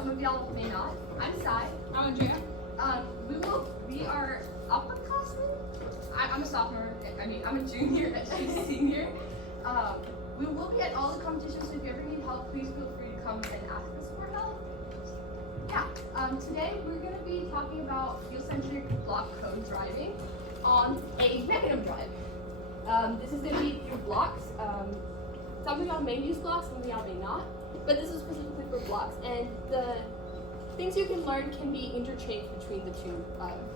some of y'all may not. I'm Sai. I'm Andrea. We are upperclassmen. I'm a sophomore. I'm a junior and she's a senior. We will be at all the competitions, so if you ever need help, please feel free to come and ask us for help. Yeah. Today we're going to be talking about fuel-centric block code driving on a negative drive. This is going to be through blocks. Some of y'all may use blocks, some of y'all may not, but this is specifically for blocks, and the things you can learn can be interchanged between the two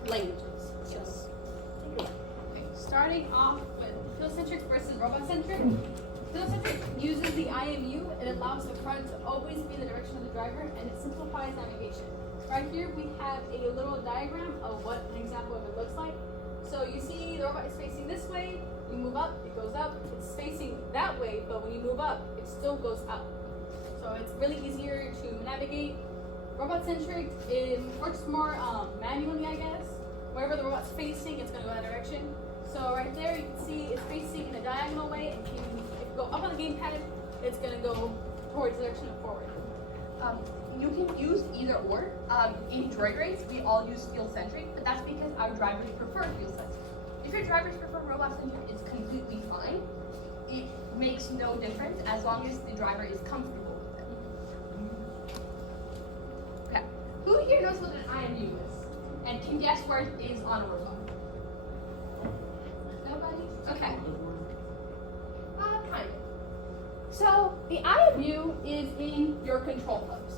languages. Just take it away. Okay, starting off with fuel-centric versus robot-centric. Fuel-centric uses the IMU. It allows the car to always be in the direction of the driver, and it simplifies navigation. Right here we have a little diagram of what an example of it looks like. So you see the robot is facing this way, you move up, it goes up. It's facing that way, but when you move up, it still goes up. So it's really easier to navigate. Robot-centric, it works more manually, I guess. Wherever the robot's facing, it's going to go that direction. So right there, you can see it's facing in a diagonal way, and if you go up on the gamepad, it's going to go towards the direction of forward. You can use either or. In droid race, we all use fuel-centric, but that's because our drivers prefer fuel-centric. If your drivers prefer robot-centric, it's completely fine. It makes no difference as long as the driver is comfortable with it. Okay. Who here knows what an IMU is? And can guess where it is on a robot? Nobody? Okay. Kind of. So the IMU is in your control hubs.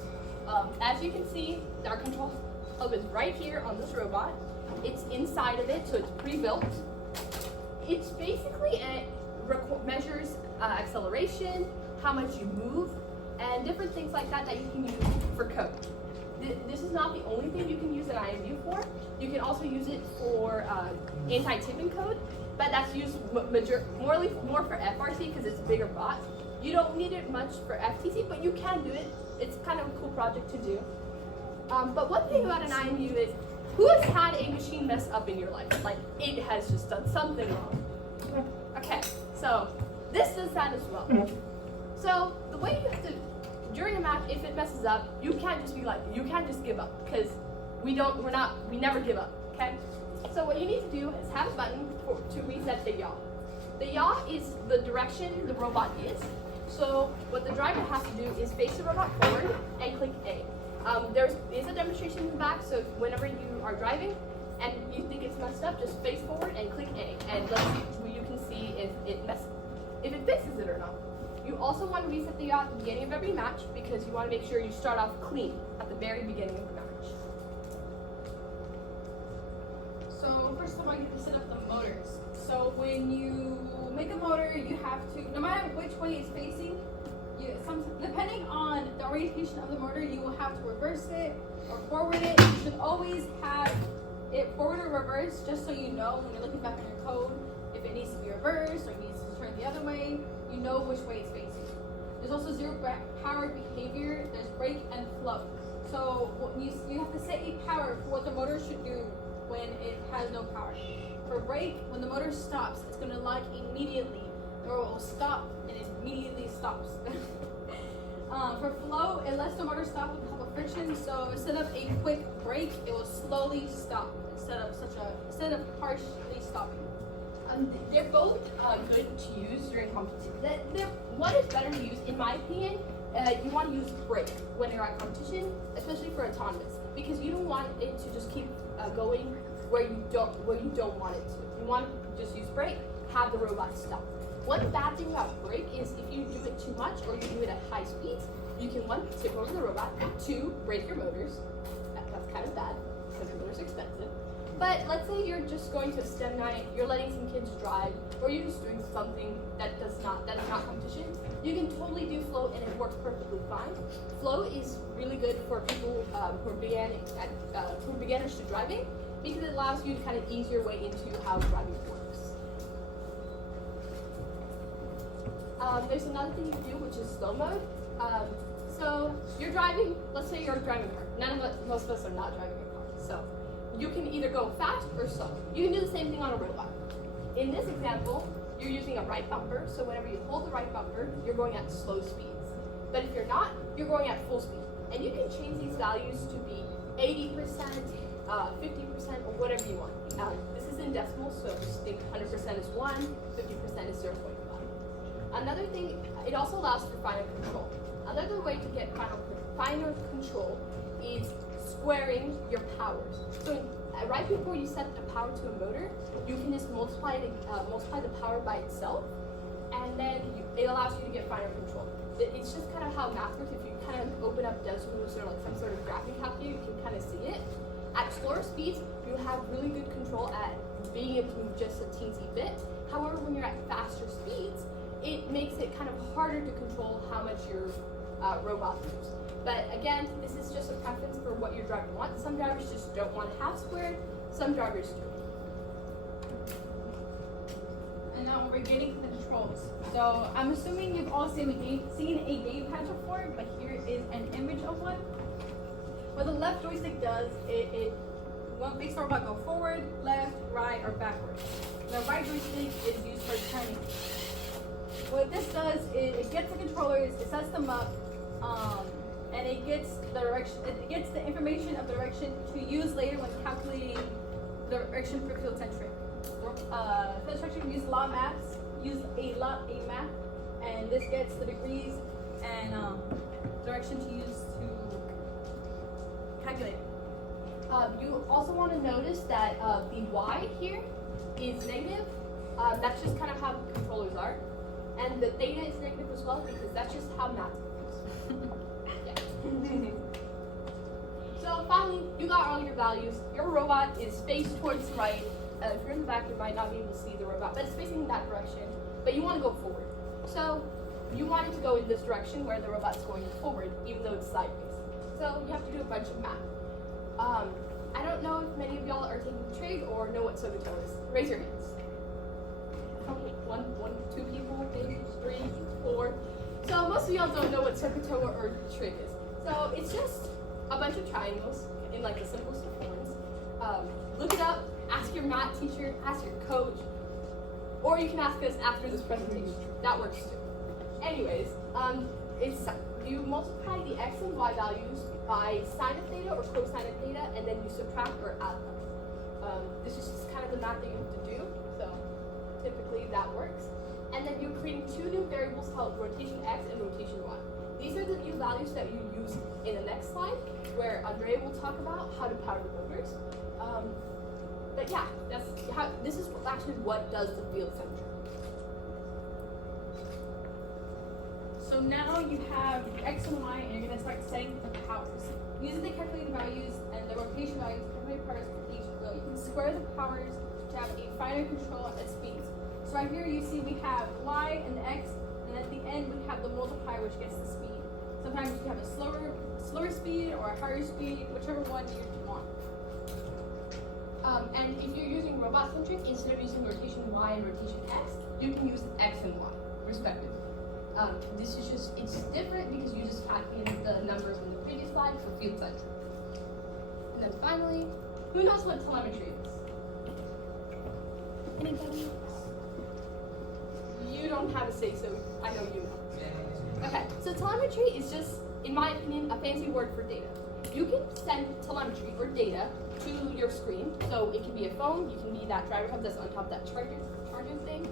As you can see, our control hub is right here on this robot. It's inside of it, so it's pre-built. It's basically measures acceleration, how much you move, and different things like that that you can use for code. This is not the only thing you can use an IMU for. You can also use it for anti-tipping code, but that's used more for FRC because it's a bigger bot. You don't need it much for FTC, but you can do it. It's kind of a cool project to do. But one thing about an IMU is, who has had a machine mess up in your life? Like, it has just done something wrong. Okay, so this does that as well. So the way you have to, during a match, if it messes up, you can't just give up, because we never give up, okay? So what you need to do is have a button to reset the yaw. The yaw is the direction the robot is. So what the driver has to do is face the robot forward and click A. There is a demonstration in the back, so whenever you are driving and you think it's messed up, just face forward and click A, and you can see if it fixes it or not. You also want to reset the yaw at the beginning of every match because you want to make sure you start off clean at the very beginning of the match. So first of all, you have to set up the motors. So when you make a motor, you have to, no matter which way it's facing, depending on the orientation of the motor, you will have to reverse it or forward it. You should always have it forward or reverse, just so you know when you're looking back on your code, if it needs to be reversed or it needs to turn the other way, you know which way it's facing. There's also zero power behavior. There's brake and flow. So you have to set a power for what the motor should do when it has no power. For brake, when the motor stops, it's going to lock immediately. The robot will stop and it immediately stops. For flow, it lets the motor stop with the help of friction. So instead of a quick brake, it will slowly stop instead of harshly stopping. They're both good to use during competition. One is better to use, in my opinion. You want to use brake when you're at competition, especially for autonomous, because you don't want it to just keep going where you don't want it to. You want to just use brake, have the robot stop. One bad thing about brake is if you do it too much or you do it at high speeds, you can 1, tip over the robot, 2, break your motors. That's kind of bad because your motor's expensive. But let's say you're just going to a STEM night, you're letting some kids drive, or you're just doing something that is not competition, you can totally do flow and it works perfectly fine. Flow is really good for people who are beginners to driving because it allows you to kind of ease your way into how driving works. There's another thing you can do, which is slow mode. So you're driving, let's say you're driving a car. Most of us are not driving a car. So you can either go fast or slow. You can do the same thing on a robot. In this example, you're using a right bumper, so whenever you hold the right bumper, you're going at slow speeds. But if you're not, you're going at full speed. And you can change these values to be 80%, 50%, or whatever you want. This is in decimals, so just think 100% is 1, 50% is 0.5. Another thing, it also allows for finer control. Another way to get finer control is squaring your powers. So right before you set the power to a motor, you can just multiply the power by itself, and then it allows you to get finer control. It's just kind of how math works. If you kind of open up decimals or like some sort of graphing calculator, you can kind of see it. At slower speeds, you have really good control at being able to move just a teensy bit. However, when you're at faster speeds, it makes it kind of harder to control how much your robot moves. But again, this is just a preference for what your driver wants. Some drivers just don't want half squared, some drivers do. And now we're getting to the controls. So I'm assuming you've all seen a game pad before, but here is an image of one. What the left joystick does, it makes the robot go forward, left, right, or backwards. The right joystick is used for turning. What this does is it gets the controllers, it sets them up, and it gets the direction. It gets the information of the direction to use later when calculating the direction for field centric. Field centric use a lot of math, and this gets the degrees and direction to use to calculate. You also want to notice that the Y here is negative. That's just kind of how the controllers are. And the theta is negative as well because that's just how math works. Yeah. So finally, you got all your values. Your robot is faced towards the right. If you're in the back, you might not be able to see the robot, but it's facing in that direction. But you want to go forward. So you want it to go in this direction where the robot's going forward, even though it's sideways. So you have to do a bunch of math. I don't know if many of y'all are taking trig or know what SOHCAHTOA is. Raise your hands. One, two people, maybe 3, 4. So most of y'all don't know what SOHCAHTOA or trig is. So it's just a bunch of triangles in like the simplest of forms. Look it up, ask your math teacher, ask your coach, or you can ask us after this presentation. That works too. Anyways, you multiply the x and y values by sine of theta or cosine of theta, and then you subtract or add them. This is just kind of the math that you have to do, so typically that works. And then you're creating 2 new variables called rotation x and rotation y. These are the new values that you use in the next slide, where Andrea will talk about how to power the motors. But yeah, this is actually what does the field centric. So now you have x and y, and you're going to start setting the powers. Using the calculated values and the rotation values, calculate powers for each wheel. You can square the powers to have a finer control at speeds. So right here you see we have y and the x, and at the end we have the multiplier which gets the speed. Sometimes you have a slower speed or a higher speed, whichever one you want. And if you're using robot centric, instead of using rotation y and rotation x, you can use x and y respectively. This is just, it's different because you just add in the numbers in the previous slide for field centric. And then finally, who knows what telemetry is? Anybody else? You don't have a say, so I know you know. Okay, so telemetry is just, in my opinion, a fancy word for data. You can send telemetry or data to your screen, so it can be a phone, it can be that driver hub that's on top of that charger thing.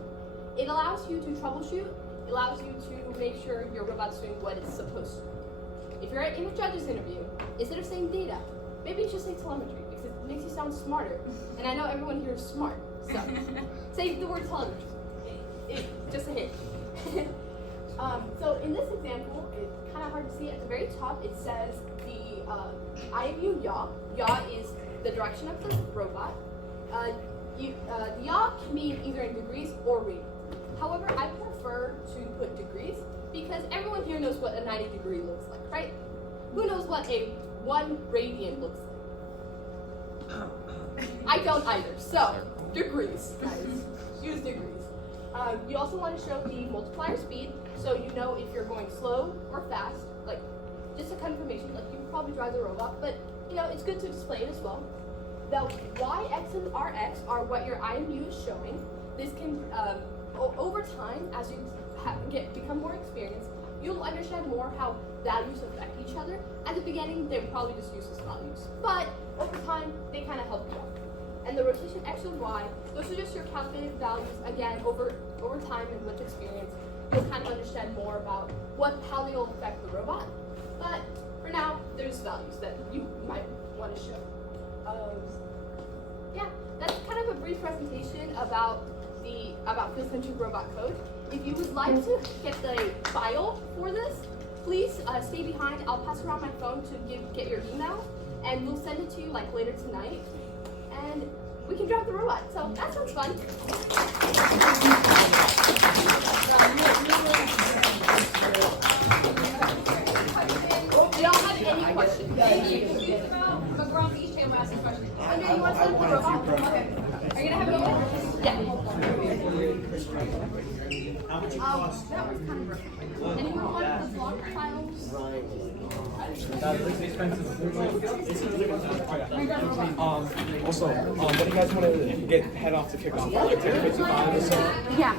It allows you to troubleshoot. It allows you to make sure your robot's doing what it's supposed to. If you're in a judge's interview, instead of saying data, maybe you should say telemetry because it makes you sound smarter. And I know everyone here is smart, so say the word telemetry. Just a hint. So in this example, it's kind of hard to see. At the very top, it says the IMU yaw. Yaw is the direction of the robot. The yaw can be either in degrees or radians. However, I prefer to put degrees because everyone here knows what a 90-degree looks like, right? Who knows what a 1 radian looks like? I don't either. So, degrees, guys. Use degrees. You also want to show the multiplier speed, so you know if you're going slow or fast, like just a confirmation, like you probably drive the robot, but you know, it's good to display it as well. The y, x, and rx are what your IMU is showing. This can, over time, as you become more experienced, you'll understand more how values affect each other. At the beginning, they would probably just use as values, but over time, they kind of help you out. And the rotation X and Y, those are just your calculated values. Again, over time and with experience, you'll kind of understand more about how they will affect the robot. But for now, there's values that you might want to show. Yeah, that's kind of a brief presentation about field-centric robot code. If you would like to get the file for this, please stay behind. I'll pass around my phone to get your email, and we'll send it to you like later tonight. And we can drive the robot. So that sounds fun. Do y'all have any questions? But we're on the East Table asking questions. Okay, you want to set up the robot? Okay. Are you gonna have it open? Yeah. How much it cost? That was kind of rough. Anyone want the block files? Also, what do you guys want to head off to kick off? Like 10 or so? Yeah.